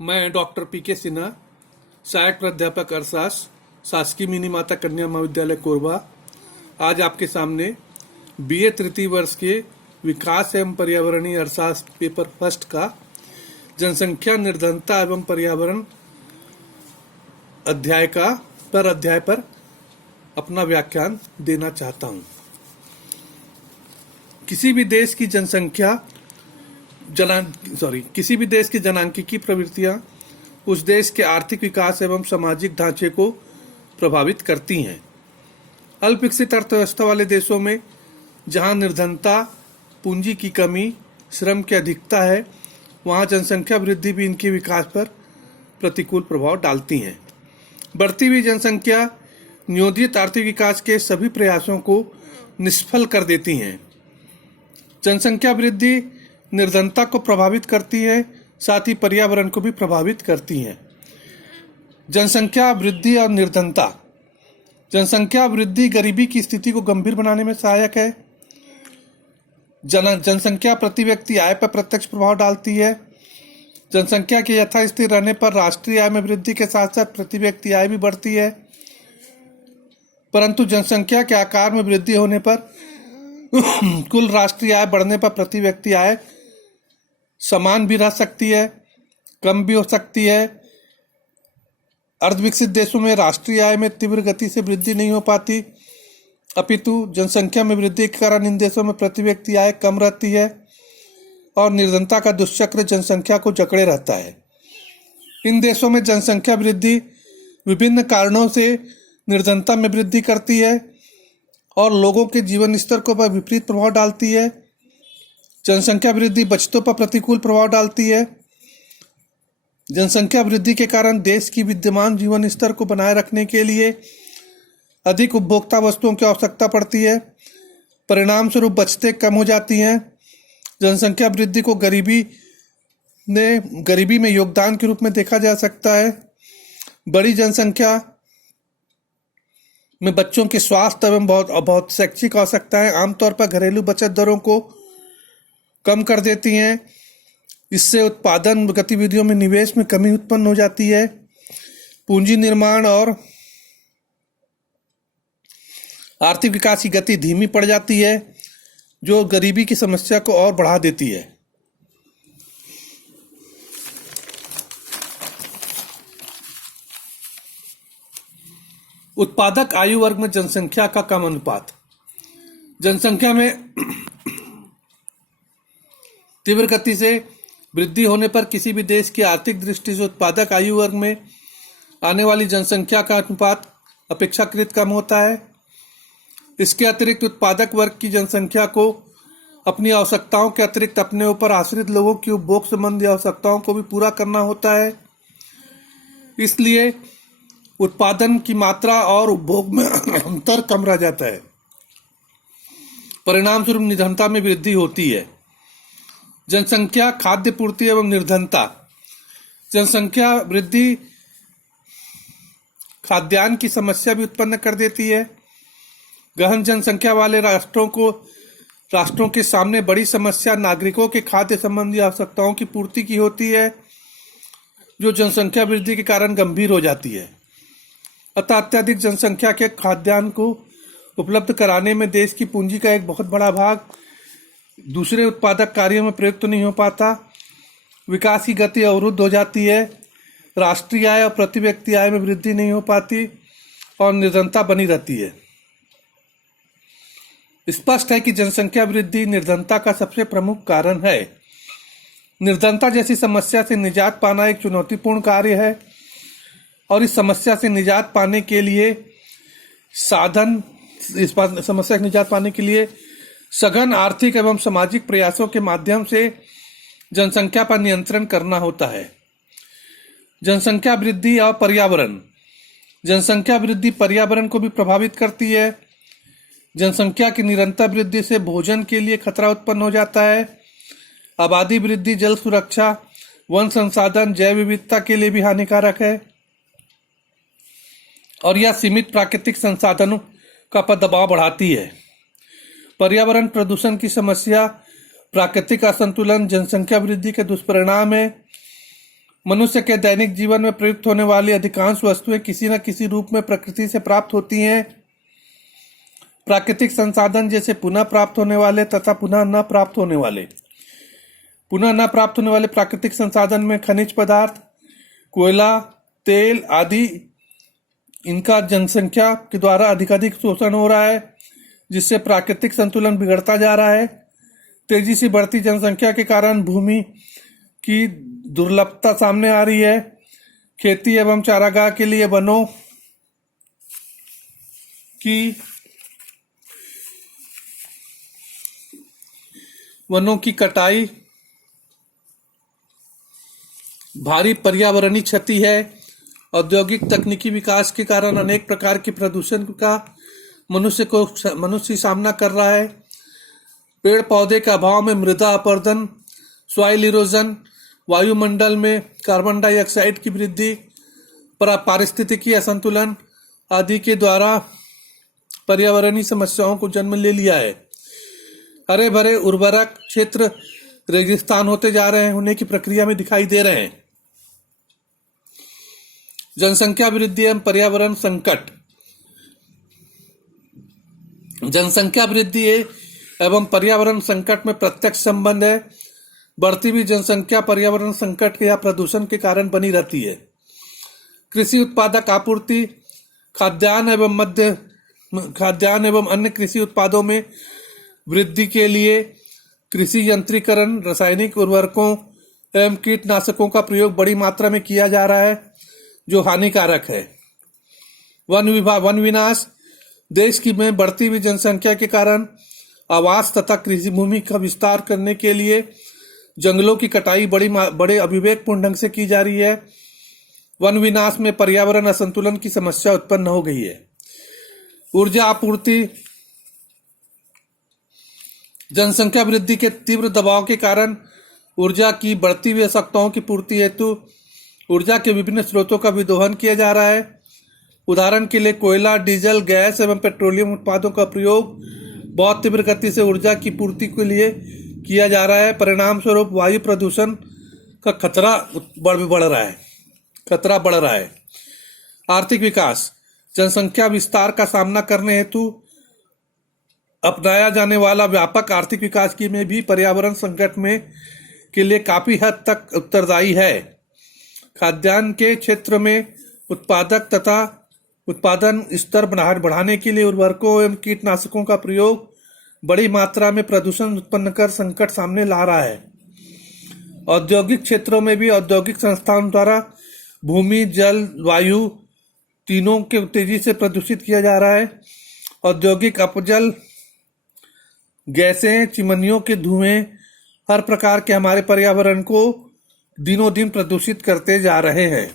मैं doctor PK. Sinha, सहायक प्राध्यापक अर्थशास्त्र, शासकीय मिनी माता कन्या महाविद्यालय कोरबा, आज आपके सामने बीए तृतीय वर्ष के विकास एवं पर्यावरणीय अर्थशास्त्र पेपर फर्स्ट का जनसंख्या निर्धनता एवं पर्यावरण अध्याय पर अपना व्याख्यान देना चाहता हूं। किसी भी देश की जनांकीकी प्रवृत्तियां उस देश के आर्थिक विकास एवं सामाजिक ढांचे को प्रभावित करती हैं। अल्प विकसित अर्थव्यवस्था वाले देशों में जहां निर्धनता, पूंजी की कमी, श्रम की अधिकता है, वहां जनसंख्या वृद्धि भी इनके विकास पर प्रतिकूल प्रभाव डालती है। बढ़ती हुई जनसंख्या नियोजित आर्थिक विकास के सभी प्रयासों को निष्फल कर देती हैं। जनसंख्या वृद्धि निर्धनता को प्रभावित करती है, साथ ही पर्यावरण को भी प्रभावित करती है। जनसंख्या वृद्धि और निर्धनता। जनसंख्या वृद्धि गरीबी की स्थिति को गंभीर बनाने में सहायक है। जनसंख्या प्रति व्यक्ति आय पर प्रत्यक्ष प्रभाव डालती है। जनसंख्या के यथास्थिर रहने पर राष्ट्रीय आय में वृद्धि के साथ साथ प्रति व्यक्ति आय भी बढ़ती है, परंतु जनसंख्या के आकार में वृद्धि होने पर कुल राष्ट्रीय आय बढ़ने पर प्रति व्यक्ति आय समान भी रह सकती है, कम भी हो सकती है। अर्धविकसित देशों में राष्ट्रीय आय में तीव्र गति से वृद्धि नहीं हो पाती, अपितु जनसंख्या में वृद्धि के कारण इन देशों में प्रति व्यक्ति आय कम रहती है और निर्धनता का दुष्चक्र जनसंख्या को जकड़े रहता है। इन देशों में जनसंख्या वृद्धि विभिन्न कारणों से निर्धनता में वृद्धि करती है और लोगों के जीवन स्तर को पर विपरीत प्रभाव डालती है। जनसंख्या वृद्धि बचतों पर प्रतिकूल प्रभाव डालती है। जनसंख्या वृद्धि के कारण देश की विद्यमान जीवन स्तर को बनाए रखने के लिए अधिक उपभोक्ता वस्तुओं की आवश्यकता पड़ती है। परिणाम स्वरूप बचतें कम हो जाती हैं। जनसंख्या वृद्धि को गरीबी में योगदान के रूप में देखा जा सकता है। बड़ी जनसंख्या में बच्चों के स्वास्थ्य एवं बहुत शैक्षिक आवश्यकताएं आमतौर पर घरेलू बचत दरों को कम कर देती हैं। इससे उत्पादन गतिविधियों में निवेश में कमी उत्पन्न हो जाती है। पूंजी निर्माण और आर्थिक विकास की गति धीमी पड़ जाती है, जो गरीबी की समस्या को और बढ़ा देती है। उत्पादक आयु वर्ग में जनसंख्या का कम अनुपात। जनसंख्या में तीव्र गति से वृद्धि होने पर किसी भी देश की आर्थिक दृष्टि से उत्पादक आयु वर्ग में आने वाली जनसंख्या का अनुपात अपेक्षाकृत कम होता है। इसके अतिरिक्त उत्पादक वर्ग की जनसंख्या को अपनी आवश्यकताओं के अतिरिक्त अपने ऊपर आश्रित लोगों की उपभोग संबंधी आवश्यकताओं को भी पूरा करना होता है। इसलिए उत्पादन की मात्रा और उपभोग में अंतर कम रह जाता है। परिणाम स्वरूप निर्धनता में वृद्धि होती है। जनसंख्या, खाद्य पूर्ति एवं निर्धनता। जनसंख्या वृद्धि खाद्यान्न की समस्या भी उत्पन्न कर देती है। गहन जनसंख्या वाले राष्ट्रों के सामने बड़ी समस्या नागरिकों के खाद्य संबंधी आवश्यकताओं की पूर्ति की होती है, जो जनसंख्या वृद्धि के कारण गंभीर हो जाती है। अतः अत्यधिक जनसंख्या के खाद्यान्न को उपलब्ध कराने में देश की पूंजी का एक बहुत बड़ा भाग दूसरे उत्पादक कार्यों में प्रयुक्त नहीं हो पाता। विकास की गति अवरुद्ध हो जाती है। राष्ट्रीय आय और प्रति व्यक्ति आय में वृद्धि नहीं हो पाती और निर्धनता बनी रहती है। स्पष्ट है कि जनसंख्या वृद्धि निर्धनता का सबसे प्रमुख कारण है। निर्धनता जैसी समस्या से निजात पाना एक चुनौतीपूर्ण कार्य है और इस समस्या से निजात पाने के लिए सघन आर्थिक एवं सामाजिक प्रयासों के माध्यम से जनसंख्या पर नियंत्रण करना होता है। जनसंख्या वृद्धि और पर्यावरण। जनसंख्या वृद्धि पर्यावरण को भी प्रभावित करती है। जनसंख्या की निरंतर वृद्धि से भोजन के लिए खतरा उत्पन्न हो जाता है। आबादी वृद्धि जल सुरक्षा, वन संसाधन, जैव विविधता के लिए भी हानिकारक है और यह सीमित प्राकृतिक संसाधनों का दबाव बढ़ाती है। पर्यावरण प्रदूषण की समस्या, प्राकृतिक असंतुलन जनसंख्या वृद्धि के दुष्परिणाम है। मनुष्य के दैनिक जीवन में प्रयुक्त होने वाली अधिकांश वस्तुएं किसी न किसी रूप में प्रकृति से प्राप्त होती हैं। प्राकृतिक संसाधन जैसे पुनः प्राप्त होने वाले तथा पुनः न प्राप्त होने वाले। पुनः न प्राप्त होने वाले प्राकृतिक संसाधन में खनिज पदार्थ, कोयला, तेल आदि, इनका जनसंख्या के द्वारा अधिकाधिक शोषण हो रहा है, जिससे प्राकृतिक संतुलन बिगड़ता जा रहा है। तेजी से बढ़ती जनसंख्या के कारण भूमि की दुर्लभता सामने आ रही है। खेती एवं चारागाह के लिए वनों की कटाई भारी पर्यावरणीय क्षति है। औद्योगिक तकनीकी विकास के कारण अनेक प्रकार के प्रदूषण का मनुष्य सामना कर रहा है। पेड़ पौधे के अभाव में मृदा अपरदन, सॉइल इरोजन, वायुमंडल में कार्बन डाइऑक्साइड की वृद्धि, पारिस्थितिकी असंतुलन आदि के द्वारा पर्यावरणीय समस्याओं को जन्म ले लिया है। हरे भरे उर्वरक क्षेत्र रेगिस्तान होते जा रहे हैं, होने की प्रक्रिया में दिखाई दे रहे हैं। जनसंख्या वृद्धि एवं पर्यावरण संकट। जनसंख्या वृद्धि एवं पर्यावरण संकट में प्रत्यक्ष संबंध है। बढ़ती हुई जनसंख्या पर्यावरण संकट या प्रदूषण के कारण बनी रहती है। कृषि उत्पादक आपूर्ति, खाद्यान्न एवं अन्य कृषि उत्पादों में वृद्धि के लिए कृषि यंत्रीकरण, रासायनिक उर्वरकों एवं कीटनाशकों का प्रयोग बड़ी मात्रा में किया जा रहा है, जो हानिकारक है। वन विनाश। देश की में बढ़ती हुई जनसंख्या के कारण आवास तथा कृषि भूमि का विस्तार करने के लिए जंगलों की कटाई बड़े अविवेकपूर्ण ढंग से की जा रही है। वन विनाश में पर्यावरण असंतुलन की समस्या उत्पन्न हो गई है। ऊर्जा आपूर्ति। जनसंख्या वृद्धि के तीव्र दबाव के कारण ऊर्जा की बढ़ती हुई आवश्यकताओं की पूर्ति हेतु ऊर्जा के विभिन्न स्रोतों का विदोहन किया जा रहा है। उदाहरण के लिए कोयला, डीजल, गैस एवं पेट्रोलियम उत्पादों का प्रयोग बहुत तीव्र गति से ऊर्जा की पूर्ति के लिए किया जा रहा है। परिणाम स्वरूप वायु प्रदूषण का खतरा बढ़ रहा है। आर्थिक विकास। जनसंख्या विस्तार का सामना करने हेतु अपनाया जाने वाला व्यापक आर्थिक विकास की में भी पर्यावरण संकट में के लिए काफी हद तक उत्तरदायी है। खाद्यान्न के क्षेत्र में उत्पादन स्तर बढ़ाने के लिए उर्वरकों एवं कीटनाशकों का प्रयोग बड़ी मात्रा में प्रदूषण उत्पन्न कर संकट सामने ला रहा है। औद्योगिक क्षेत्रों में भी औद्योगिक संस्थानों द्वारा भूमि, जल, वायु तीनों के तेजी से प्रदूषित किया जा रहा है। औद्योगिक अपजल गैसें, चिमनियों के धुएं हर प्रकार के हमारे पर्यावरण को दिनों दिन प्रदूषित करते जा रहे हैं।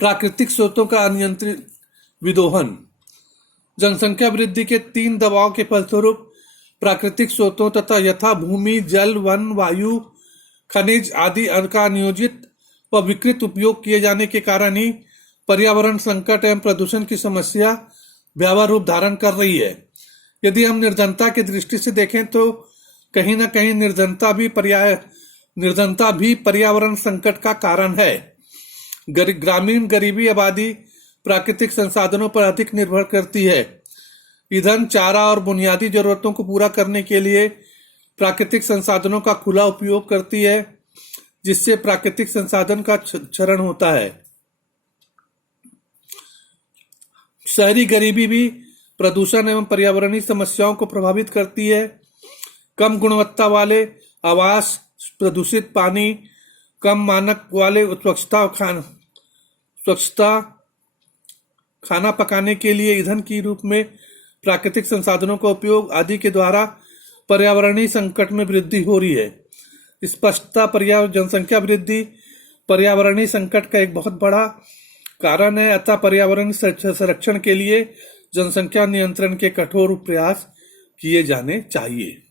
प्राकृतिक स्रोतों का अनियंत्रित विदोहन। जनसंख्या वृद्धि के 3 दबाव के फलस्वरूप प्राकृतिक स्रोतों तथा यथा भूमि, जल, वन, वायु, खनिज आदि का अनियोजित व विकृत उपयोग किए जाने के कारण ही पर्यावरण संकट एवं प्रदूषण की समस्या भयावह रूप धारण कर रही है। यदि हम निर्धनता की दृष्टि से देखें तो कहीं न कहीं निर्धनता भी पर्यावरण संकट का कारण है। ग्रामीण गरीबी आबादी प्राकृतिक संसाधनों पर अधिक निर्भर करती है। ईंधन, चारा और बुनियादी जरूरतों को पूरा करने के लिए प्राकृतिक संसाधनों का खुला उपयोग करती है, जिससे प्राकृतिक संसाधन का क्षरण होता है। शहरी गरीबी भी प्रदूषण एवं पर्यावरणीय समस्याओं को प्रभावित करती है। कम गुणवत्ता वाले आवास, प्रदूषित पानी, कम मानक वाले स्वच्छता, खाना पकाने के लिए ईंधन के रूप में प्राकृतिक संसाधनों का उपयोग आदि के द्वारा पर्यावरणीय संकट में वृद्धि हो रही है। स्पष्टता जनसंख्या वृद्धि पर्यावरणीय संकट का एक बहुत बड़ा कारण है। अतः पर्यावरण संरक्षण के लिए जनसंख्या नियंत्रण के कठोर प्रयास किए जाने चाहिए।